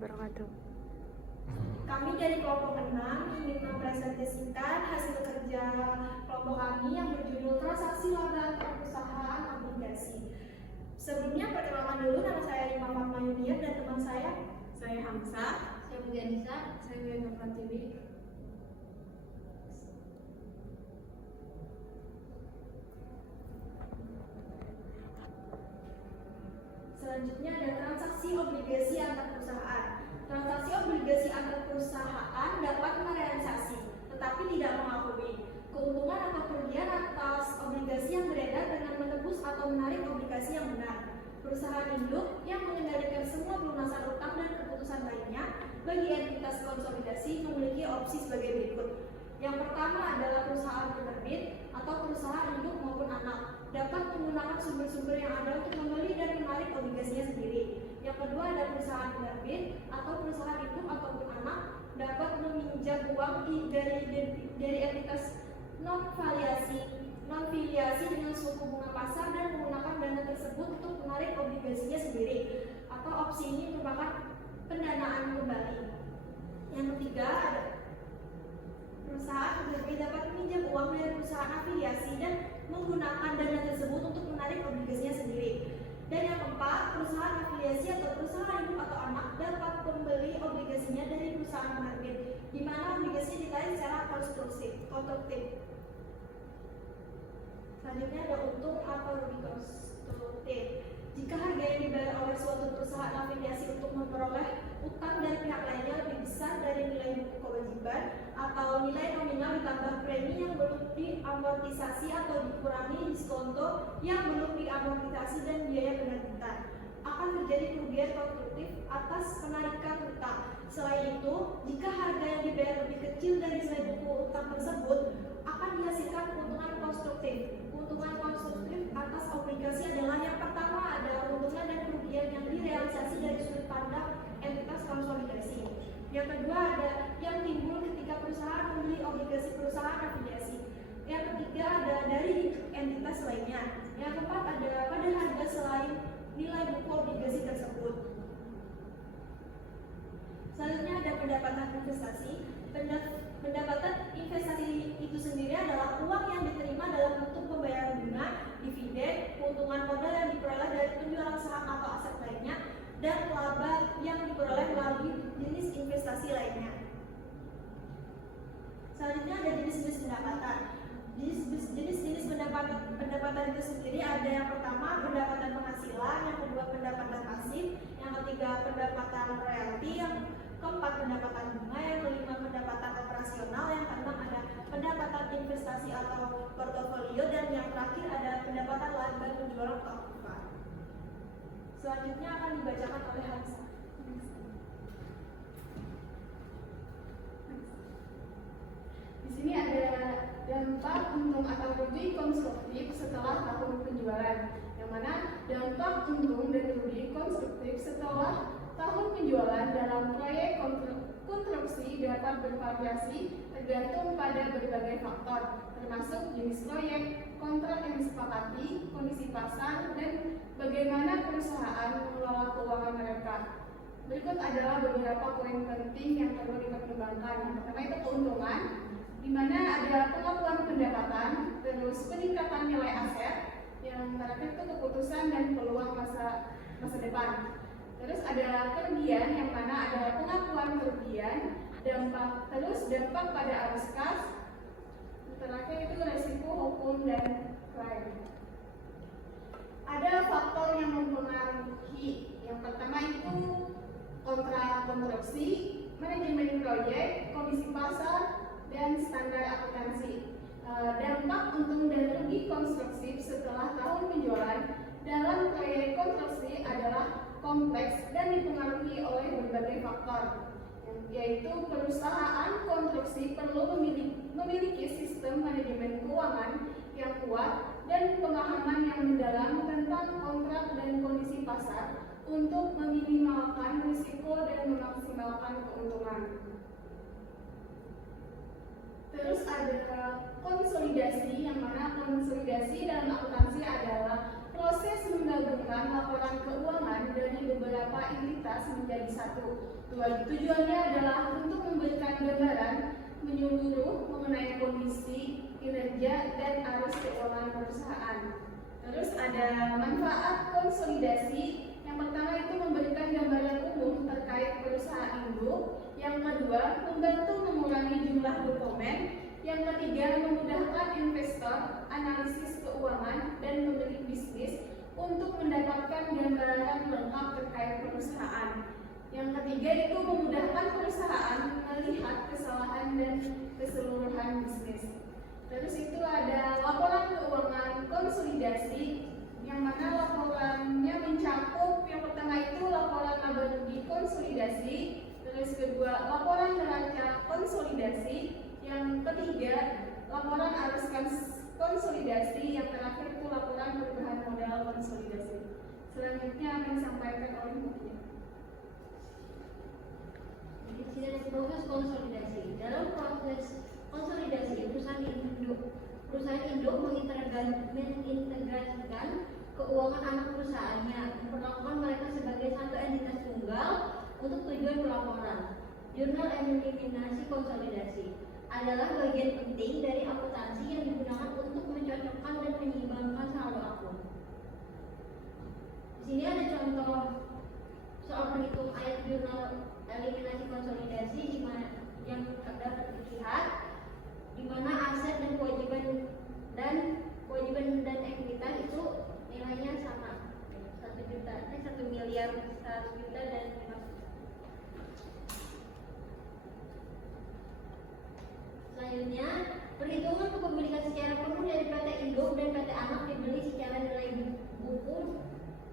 wabarakatuh. Kami dari kelompok 6 ingin mempresentasikan hasil kerja kelompok kami yang berjudul Transaksi Laba Antar Perusahaan Obligasi. Sebelumnya perkenalkan dulu, nama saya Imam Fatmayunian dan teman saya Hamzah, saya Bujanisa, saya Wina Pratiwi. Selanjutnya ada transaksi obligasi antar perusahaan. Transaksi obligasi antar perusahaan dapat merealisasi, tetapi tidak mengakui keuntungan atau kerugian atas obligasi yang beredar dengan menebus atau menarik obligasi yang benar. Perusahaan induk yang mengendalikan semua pelunasan utang dan keputusan lainnya bagi entitas konsolidasi memiliki opsi sebagai berikut. Yang pertama adalah perusahaan penerbit atau perusahaan induk maupun anak dapat menggunakan sumber-sumber yang ada untuk membeli dan menarik obligasinya sendiri. Yang kedua ada perusahaan penerbit atau perusahaan induk ataupun anak dapat meminjam uang dari entitas non-filiasi dengan suku bunga pasar dan menggunakan dana tersebut untuk menarik obligasinya sendiri, atau opsi ini merupakan pendanaan kembali. Yang ketiga ada perusahaan penerbit dapat meminjam uang dari perusahaan afiliasi dan menggunakan dana tersebut untuk menarik obligasinya sendiri. Dan yang keempat, perusahaan afiliasi atau perusahaan induk atau anak dapat membeli obligasinya dari perusahaan penerbit, di mana obligasi ditarik secara konstruktif. Selanjutnya ada untung atau rugi konstruktif. Jika harga yang dibayar oleh suatu perusahaan afiliasi untuk memperoleh utang dari pihak lainnya lebih besar dari nilai buku kewajiban atau nilai nominal ditambah premi yang belum diamortisasi atau dikurangi diskonto yang belum diamortisasi dan biaya penerbitan, akan terjadi kerugian konstruktif atas penarikan utang. Selain itu, jika harga yang dibayar lebih kecil dari nilai buku utang tersebut, akan dihasilkan keuntungan konstruktif. Keuntungan konstruktif atas obligasi adalah yang pertama ada keuntungan dan kerugian yang direalisasi dari sudut pandang entitas konsolidasi. Yang kedua ada yang timbul ketika perusahaan membeli obligasi perusahaan afiliasi. Yang ketiga ada dari entitas lainnya. Yang keempat ada pada harga selain nilai buku obligasi tersebut. Selanjutnya ada pendapatan investasi. Pendapatan investasi itu sendiri adalah uang yang diterima dalam bentuk pembayaran bunga, dividen, keuntungan modal yang diperoleh dari penjualan saham atau aset lainnya, dan laba yang diperoleh melalui jenis investasi lainnya. Selanjutnya ada jenis-jenis pendapatan. Jenis-jenis pendapatan itu sendiri ada yang pertama pendapatan penghasilan, yang kedua pendapatan pasif, yang ketiga pendapatan royalti, yang keempat pendapatan bunga, yang kelima pendapatan operasional, yang keenam ada pendapatan investasi atau portofolio, dan yang terakhir ada pendapatan laba penjualan atau aktiva. Selanjutnya akan dibacakan oleh Hamzah. Di sini ada dampak untung atau rugi konstruktif setelah tahun penjualan, yang mana dampak untung dan rugi konstruktif setelah tahun penjualan dalam proyek konstruksi dapat bervariasi tergantung pada berbagai faktor, termasuk jenis proyek, kontrak yang disepakati, kondisi pasar, dan bagaimana perusahaan mengelola keuangan mereka. Berikut adalah beberapa poin penting yang perlu dipertimbangkan. Yang pertama itu keuntungan, di mana ada pengakuan pendapatan, terus peningkatan nilai aset, yang terakhir itu keputusan dan peluang masa depan. Terus ada kerugian, yang mana ada pengakuan kerugian, dampak pada arus kas, terakhir itu resiko hukum dan klaim. Ada faktor yang mempengaruhi. Yang pertama itu kontrak konstruksi, manajemen proyek, kondisi pasar, dan standar akuntansi. Dampak untung dan rugi konstruksi setelah tahun penjualan dalam proyek konstruksi adalah kompleks dan dipengaruhi oleh berbagai faktor, yaitu perusahaan konstruksi perlu memiliki sistem manajemen keuangan yang kuat dan pemahaman yang mendalam tentang kontrak dan kondisi pasar untuk meminimalkan risiko dan memaksimalkan keuntungan. Terus ada konsolidasi, yang mana dalam akuntansi adalah proses menggabungkan laporan keuangan dari beberapa beberapa entitas menjadi satu. Tujuannya adalah untuk memberikan gambaran menyeluruh mengenai kondisi, kinerja, dan arus keuangan perusahaan. Terus ada manfaat konsolidasi. Yang pertama itu memberikan gambaran umum terkait perusahaan induk. Yang kedua, membantu mengurangi jumlah dokumen. Yang ketiga, memudahkan investor, analisis keuangan, dan pemilik bisnis untuk mendapatkan gambaran lengkap terkait perusahaan. Yang ketiga itu memudahkan perusahaan melihat kesalahan dan keseluruhan bisnis. Terus itu ada laporan keuangan konsolidasi, yang mana laporannya mencakup yang pertama itu laporan laba rugi konsolidasi, terus kedua laporan neraca konsolidasi, yang ketiga laporan arus konsolidasi, yang terakhir itu laporan perubahan modal konsolidasi. Selanjutnya akan disampaikan oleh Mbak Tia. Di sini ada proses konsolidasi. Dalam proses konsolidasi, perusahaan induk mengintegrasikan keuangan anak perusahaannya, memperlakukan mereka sebagai satu entitas tunggal untuk tujuan pelaporan. Jurnal eliminasi konsolidasi adalah bagian penting dari akuntansi yang digunakan untuk mencocokkan dan menyeimbangkan saldo akun. Di sini ada contoh soal perhitung ayat jurnal eliminasi konsolidasi di mana yang dapat dilihat di mana aset dan kewajiban dan ekuitas itu nilainya sama 1 miliar 100 juta dan 5. Selanjutnya, perhitungan kepemilikan secara penuh dari PT Induk dan PT Anak dibeli secara nilai buku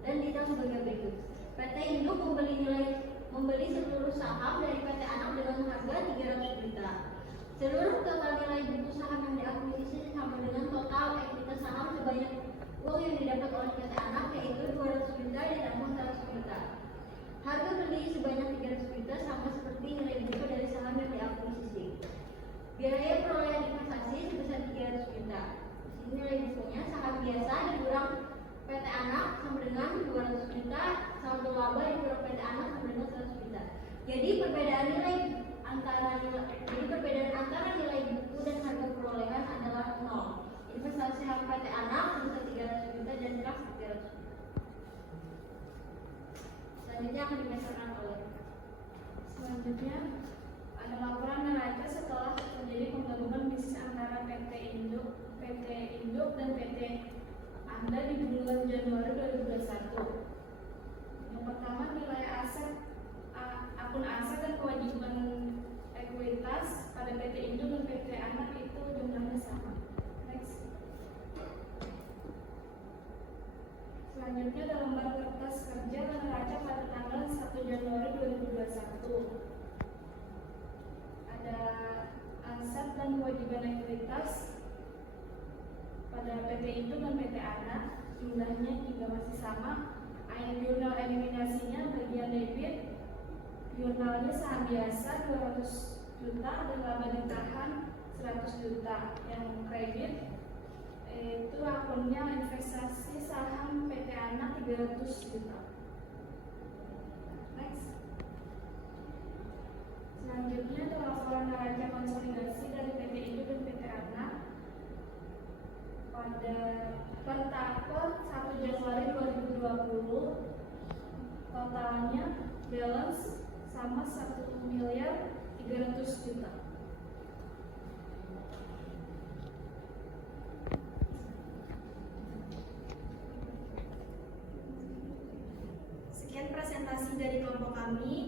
dan detail sebagai berikut. PT Induk membeli seluruh saham dari PT Anak dengan harga 300 juta. Seluruh total nilai buku saham yang diakuisisi sama dengan total ekuitas saham sebanyak uang yang didapat oleh PT Anak, yaitu 200 juta dan uang 100 juta. Harga beli sebanyak 300 juta sama seperti nilai buku dari saham yang diakuisisi. Biaya perolehan investasi sebesar 300 juta. Di sini nilai bukunya saham biasa dikurang PT Anak sama dengan 200 juta, saldo laba dikurang PT Anak sama dengan 100 juta. Jadi perbedaan antara nilai buku dan harga perolehan adalah 0. Investasi saham PT Anak sebesar 300 juta dan kas 300 juta. Selanjutnya akan dibacakan oleh. Selanjutnya ada laporan neraca setelah terjadi pembangunan bisnis antara PT Induk dan PT Anda di bulan Januari 2021. Yang pertama, nilai aset, akun aset dan kewajiban ekuitas pada PT Induk dan PT Anak itu jumlahnya sama. Next. Selanjutnya ada lembar kertas kerja dan neraca pada tanggal 1 Januari 2021. Ada aset dan kewajiban ekuitas pada PT Induk dan PT Anak, jumlahnya juga masih sama. Jurnal eliminasinya bagian debit, jurnalnya saham biasa 200 juta dan laba ditahan 100 juta. Yang kredit itu akunnya investasi saham PT Anak 300 juta. Next. Selanjutnya ada laporan neraca konsolidasi dari PT Induk dan PT Anak pada tanggal 1 Januari 2020. Totalnya balance sama 1 miliar 300 juta. Sekian presentasi dari kelompok kami.